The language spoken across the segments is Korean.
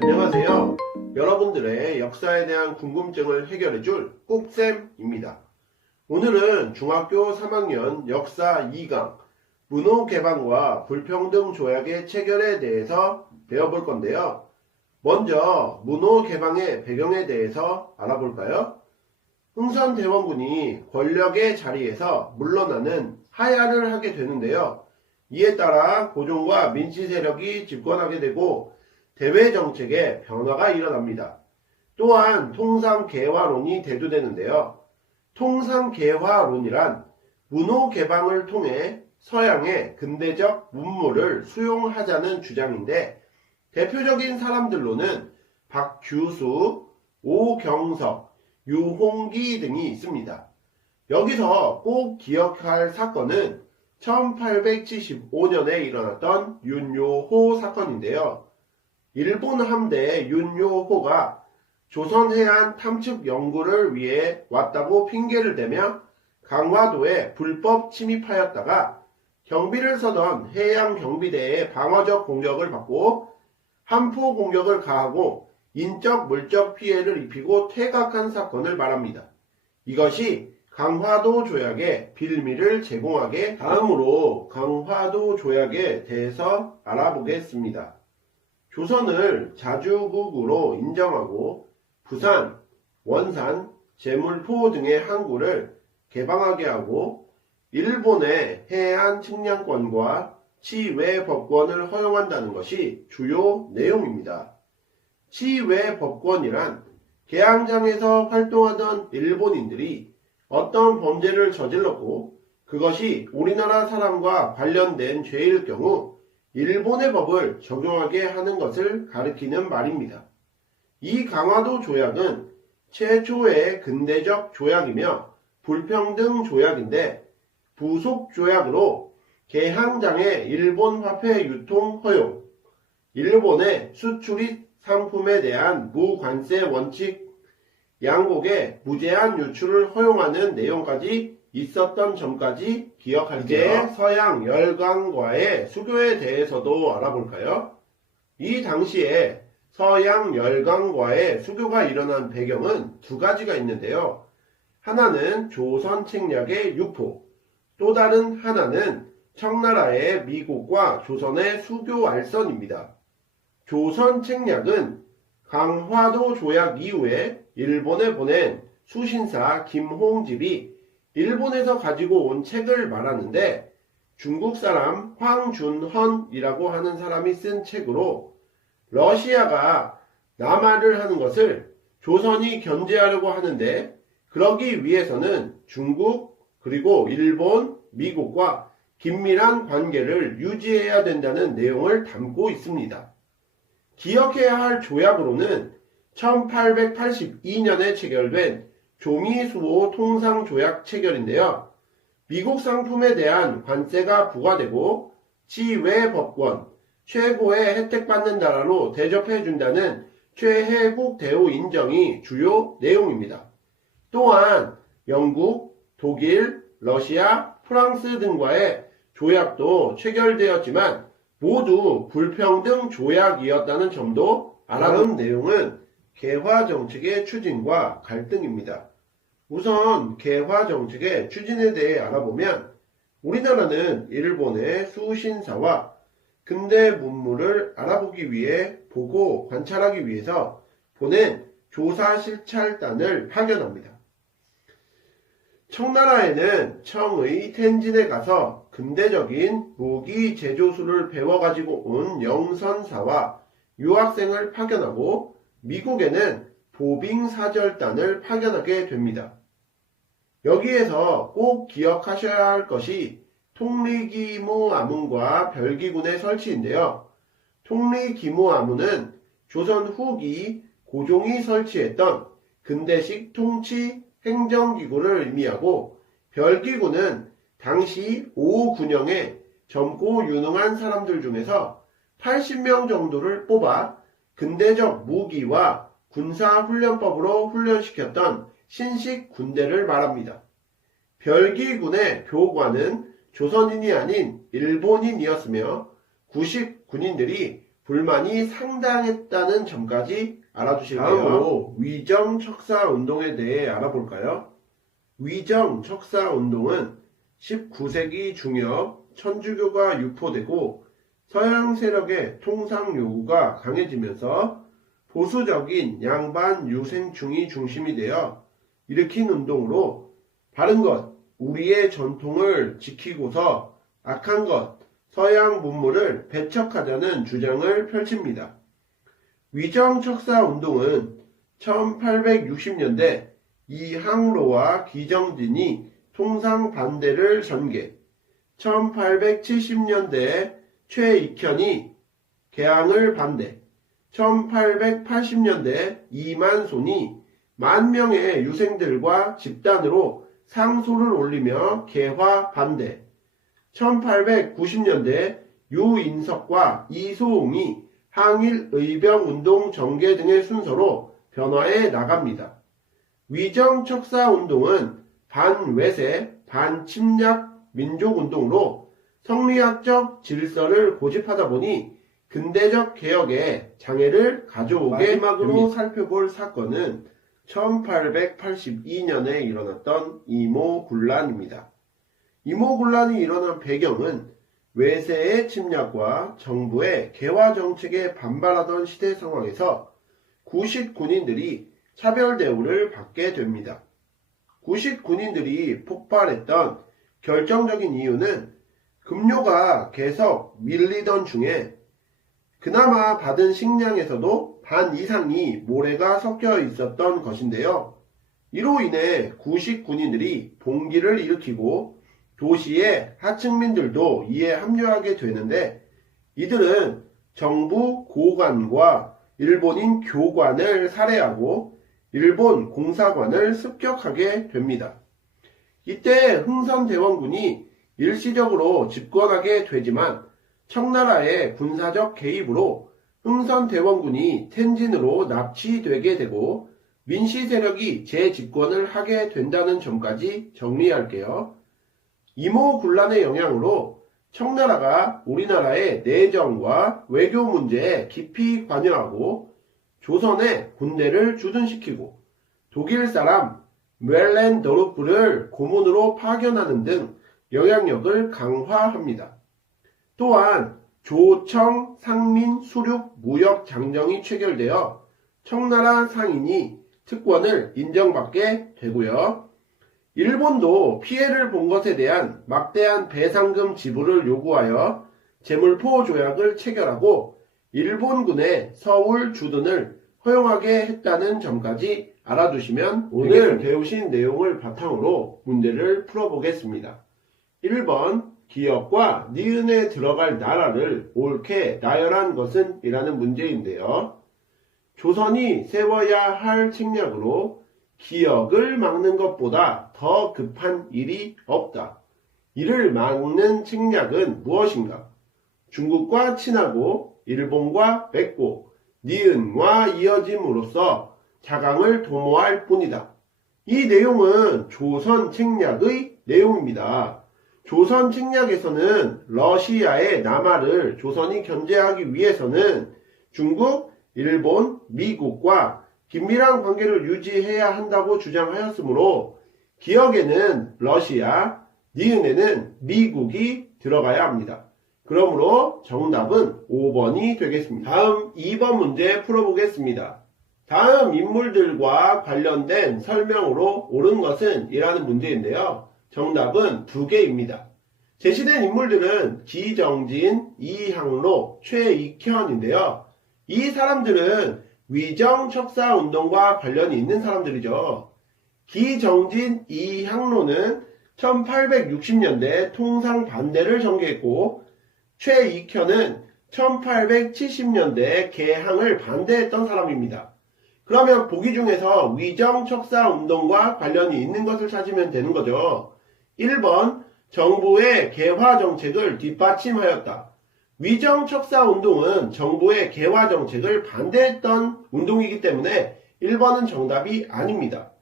안녕하세요. 여러분들의 역사에 대한 궁금증을 해결해줄 꾹쌤입니다. 오늘은 중학교 3학년 역사 2강 문호개방과 불평등 조약의 체결에 대해서 배워볼 건데요. 먼저 문호개방의 배경에 대해서 알아볼까요? 흥선대원군이 권력의 자리에서 물러나는 하야를 하게 되는데요. 이에 따라 고종과 민씨 세력이 집권하게 되고 대외정책에 변화가 일어납니다. 또한 통상개화론이 대두되는데요. 통상개화론이란 문호개방을 통해 서양의 근대적 문물을 수용하자는 주장인데 대표적인 사람들로는 박규수, 오경석, 유홍기 등이 있습니다. 여기서 꼭 기억할 사건은 1875년에 일어났던 윤요호 사건인데요. 일본 함대 윤요호가 조선 해안 탐측 연구를 위해 왔다고 핑계를 대며 강화도에 불법 침입하였다가 경비를 서던 해양 경비대의 방어적 공격을 받고 함포 공격을 가하고 인적 물적 피해를 입히고 퇴각한 사건을 말합니다. 이것이 강화도 조약의 빌미를 제공하게 다음으로 강화도 조약에 대해서 알아보겠습니다. 조선을 자주국으로 인정하고 부산, 원산, 제물포 등의 항구를 개방하게 하고 일본의 해안 측량권과 치외 법권을 허용한다는 것이 주요 내용입니다. 치외 법권이란 개항장에서 활동하던 일본인들이 어떤 범죄를 저질렀고 그것이 우리나라 사람과 관련된 죄일 경우 일본의 법을 적용하게 하는 것을 가리키는 말입니다. 이 강화도 조약은 최초의 근대적 조약이며 불평등 조약인데 부속 조약으로 개항장의 일본 화폐 유통 허용, 일본의 수출입 상품에 대한 무관세 원칙, 양국의 무제한 유출을 허용하는 내용까지 있었던 점까지 기억할게요. 이제 서양 열강과의 수교에 대해서도 알아볼까요? 이 당시에 서양 열강과의 수교가 일어난 배경은 두 가지가 있는데요. 하나는 조선 책략의 유포, 또 다른 하나는 청나라의 미국과 조선의 수교 알선입니다. 조선 책략은 강화도 조약 이후에 일본에 보낸 수신사 김홍집이 일본에서 가지고 온 책을 말하는데 중국 사람 황준헌이라고 하는 사람이 쓴 책으로 러시아가 남하를 하는 것을 조선이 견제하려고 하는데 그러기 위해서는 중국 그리고 일본, 미국과 긴밀한 관계를 유지해야 된다는 내용을 담고 있습니다. 기억해야 할 조약으로는 1882년에 체결된 조미수호 통상조약 체결인데요. 미국 상품에 대한 관세가 부과되고 치외 법권, 최고의 혜택받는 나라로 대접해준다는 최혜국 대우 인정이 주요 내용입니다. 또한 영국, 독일, 러시아, 프랑스 등과의 조약도 체결되었지만 모두 불평등 조약이었다는 점도 다음 내용은 개화정책의 추진과 갈등입니다. 우선 개화정책의 추진에 대해 알아보면 우리나라는 일본의 수신사와 근대 문물을 알아보기 위해 보고 관찰하기 위해서 보낸 조사 실찰단을 파견합니다. 청나라에는 청의 텐진에 가서 근대적인 무기 제조술을 배워가지고 온 영선사와 유학생을 파견하고 미국에는 보빙사절단을 파견하게 됩니다. 여기에서 꼭 기억하셔야 할 것이 통리기무아문과 별기군의 설치인데요. 통리기무아문은 조선 후기 고종이 설치했던 근대식 통치 행정기구를 의미하고 별기군은 당시 5군영의 젊고 유능한 사람들 중에서 80명 정도를 뽑아 근대적 무기와 군사훈련법으로 훈련시켰던 신식 군대를 말합니다. 별기군의 교관은 조선인이 아닌 일본인이었으며 구식 군인들이 불만이 상당했다는 점까지 알아두시면 돼요. 다음으로 위정척사운동에 대해 알아볼까요? 위정척사운동은 19세기 중엽 천주교가 유포되고 서양 세력의 통상 요구가 강해지면서 보수적인 양반 유생충이 중심이 되어 일으킨 운동으로 바른 것, 우리의 전통을 지키고서 악한 것, 서양 문물을 배척하자는 주장을 펼칩니다. 위정척사운동은 1860년대 이항로와 기정진이 통상 반대를 전개, 1870년대 최익현이 개항을 반대, 1880년대 이만손이 10,000명의 유생들과 집단으로 상소를 올리며 개화 반대, 1890년대 유인석과 이소웅이 항일 의병운동 전개 등의 순서로 변화해 나갑니다. 위정척사운동은 반외세, 반침략 민족운동으로 성리학적 질서를 고집하다 보니 근대적 개혁에 장애를 가져오게 마지막으로 살펴볼 사건은 1882년에 일어났던 이모군란입니다. 이모군란이 일어난 배경은 외세의 침략과 정부의 개화 정책에 반발하던 시대 상황에서 구식 군인들이 차별 대우를 받게 됩니다. 구식 군인들이 폭발했던 결정적인 이유는 급료가 계속 밀리던 중에 그나마 받은 식량에서도 반 이상이 모래가 섞여 있었던 것인데요. 이로 인해 구식 군인들이 봉기를 일으키고 도시의 하층민들도 이에 합류하게 되는데 이들은 정부 고관과 일본인 교관을 살해하고 일본 공사관을 습격하게 됩니다. 이때 흥선대원군이 일시적으로 집권하게 되지만 청나라의 군사적 개입으로 흥선대원군이 텐진으로 납치되게 되고 민씨 세력이 재집권을 하게 된다는 점까지 정리할게요. 이모군란의 영향으로 청나라가 우리나라의 내정과 외교 문제에 깊이 관여하고 조선에 군대를 주둔시키고 독일 사람 멜렌더루프를 고문으로 파견하는 등 영향력을 강화합니다. 또한 조청 상민 수륙 무역 장정이 체결되어 청나라 상인이 특권을 인정받게 되고요. 일본도 피해를 본 것에 대한 막대한 배상금 지불을 요구하여 제물포 조약을 체결하고 일본군의 서울 주둔을 허용하게 했다는 점까지 알아두시면 오늘 배우신 내용을 바탕으로 문제를 풀어보겠습니다. 1번 기역과 니은에 들어갈 나라를 옳게 나열한 것은? 이라는 문제인데요. 조선이 세워야 할 책략으로 기역을 막는 것보다 더 급한 일이 없다. 이를 막는 책략은 무엇인가? 중국과 친하고 일본과 맺고 니은과 이어짐으로써 자강을 도모할 뿐이다. 이 내용은 조선 책략의 내용입니다. 조선 책략에서는 러시아의 남하를 조선이 견제하기 위해서는 중국, 일본, 미국과 긴밀한 관계를 유지해야 한다고 주장하였으므로 기역에는 러시아, 니은에는 미국이 들어가야 합니다. 그러므로 정답은 5번이 되겠습니다. 다음 2번 문제 풀어보겠습니다. 다음 인물들과 관련된 설명으로 옳은 것은? 이라는 문제인데요. 정답은 2개입니다. 제시된 인물들은 기정진, 이항로, 최익현인데요. 이 사람들은 위정척사운동과 관련이 있는 사람들이죠. 기정진, 이항로는 1860년대 통상반대를 전개했고 최익현은 1870년대 개항을 반대했던 사람입니다. 그러면 보기 중에서 위정척사운동과 관련이 있는 것을 찾으면 되는 거죠. 1번 정부의 개화 정책을 뒷받침하였다. 위정척사운동은 정부의 개화 정책을 반대했던 운동이기 때문에 1번은 정답이 아닙니다.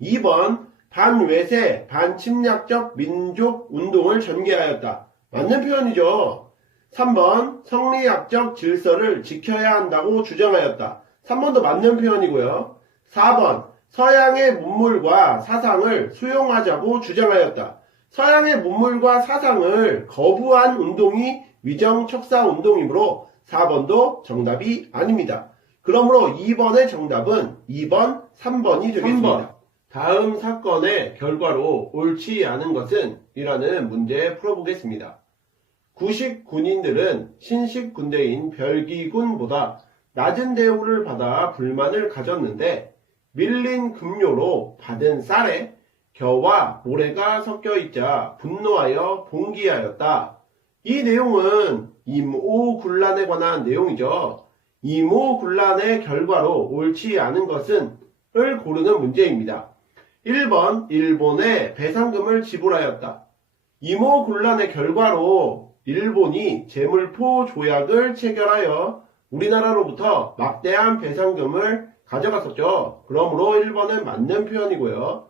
2번 반외세, 반침략적 민족운동을 전개하였다. 맞는 표현이죠. 3번 성리학적 질서를 지켜야 한다고 주장하였다. 3번도 맞는 표현이고요. 4번 서양의 문물과 사상을 수용하자고 주장하였다. 서양의 문물과 사상을 거부한 운동이 위정척사 운동이므로 4번도 정답이 아닙니다. 그러므로 2번의 정답은 2번, 3번이 되겠습니다. 3번. 다음 사건의 결과로 옳지 않은 것은? 이라는 문제 풀어보겠습니다. 구식 군인들은 신식 군대인 별기군보다 낮은 대우를 받아 불만을 가졌는데 밀린 급료로 받은 쌀에 겨와 모래가 섞여 있자 분노하여 봉기하였다. 이 내용은 임오군란에 관한 내용이죠. 임오군란의 결과로 옳지 않은 것은? 을 고르는 문제입니다. 1번 일본에 배상금을 지불하였다. 임오군란의 결과로 일본이 제물포 조약을 체결하여 우리나라로부터 막대한 배상금을 가져갔었죠. 그러므로 1번은 맞는 표현이고요.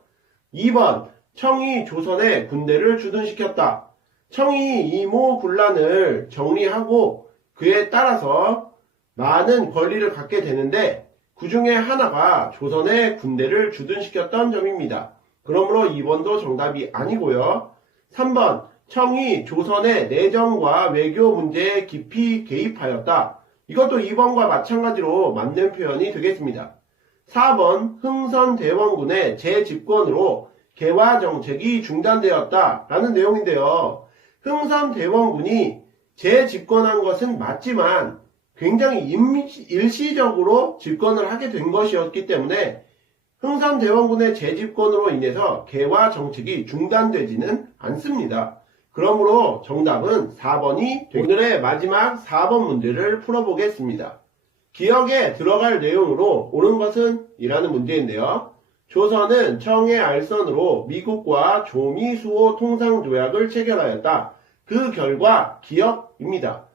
2번 청이 조선에 군대를 주둔시켰다. 청이 임오군란을 정리하고 그에 따라서 많은 권리를 갖게 되는데 그 중에 하나가 조선에 군대를 주둔시켰던 점입니다. 그러므로 2번도 정답이 아니고요. 3번 청이 조선의 내정과 외교 문제에 깊이 개입하였다. 이것도 2번과 마찬가지로 맞는 표현이 되겠습니다. 4번 흥선대원군의 재집권으로 개화정책이 중단되었다 라는 내용인데요. 흥선대원군이 재집권한 것은 맞지만 굉장히 일시적으로 집권을 하게 된 것이었기 때문에 흥선대원군의 재집권으로 인해서 개화정책이 중단되지는 않습니다. 그러므로 정답은 4번이 되겠습니다. 오늘의 마지막 4번 문제를 풀어보겠습니다. 기억에 들어갈 내용으로 옳은 것은? 이라는 문제인데요. 조선은 청해 알선으로 미국과 조미수호 통상조약을 체결하였다. 그 결과 기억입니다.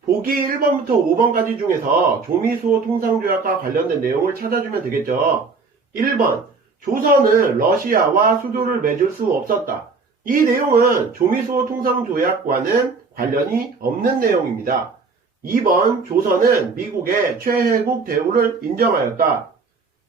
보기 1번부터 5번까지 중에서 조미수호 통상조약과 관련된 내용을 찾아주면 되겠죠. 1번 조선은 러시아와 수교를 맺을 수 없었다. 이 내용은 조미수호 통상조약과는 관련이 없는 내용입니다. 2번 조선은 미국의 최혜국 대우를 인정하였다.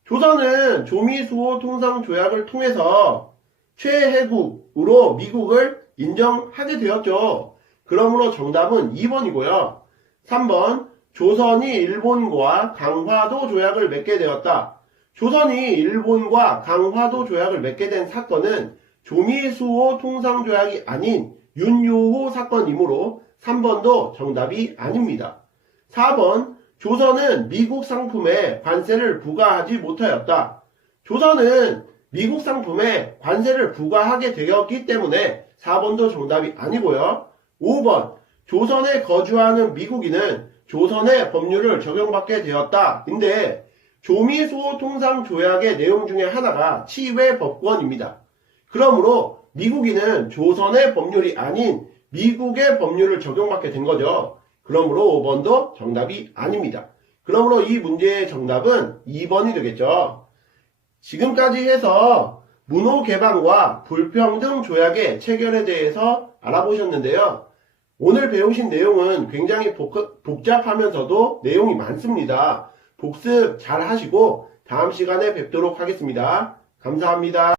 조선은 조미수호 통상조약을 통해서 최혜국으로 미국을 인정하게 되었죠. 그러므로 정답은 2번이고요. 3번 조선이 일본과 강화도 조약을 맺게 되었다. 조선이 일본과 강화도 조약을 맺게 된 사건은 조미수호 통상조약이 아닌 윤요호 사건이므로 3번도 정답이 아닙니다. 4번 조선은 미국 상품에 관세를 부과하지 못하였다. 조선은 미국 상품에 관세를 부과하게 되었기 때문에 4번도 정답이 아니고요. 5번 조선에 거주하는 미국인은 조선의 법률을 적용받게 되었다. 근데 조미수호 통상조약의 내용 중에 하나가 치외법권입니다. 그러므로 미국인은 조선의 법률이 아닌 미국의 법률을 적용받게 된 거죠. 그러므로 5번도 정답이 아닙니다. 그러므로 이 문제의 정답은 2번이 되겠죠. 지금까지 해서 문호개방과 불평등 조약의 체결에 대해서 알아보셨는데요. 오늘 배우신 내용은 굉장히 복잡하면서도 내용이 많습니다. 복습 잘 하시고 다음 시간에 뵙도록 하겠습니다. 감사합니다.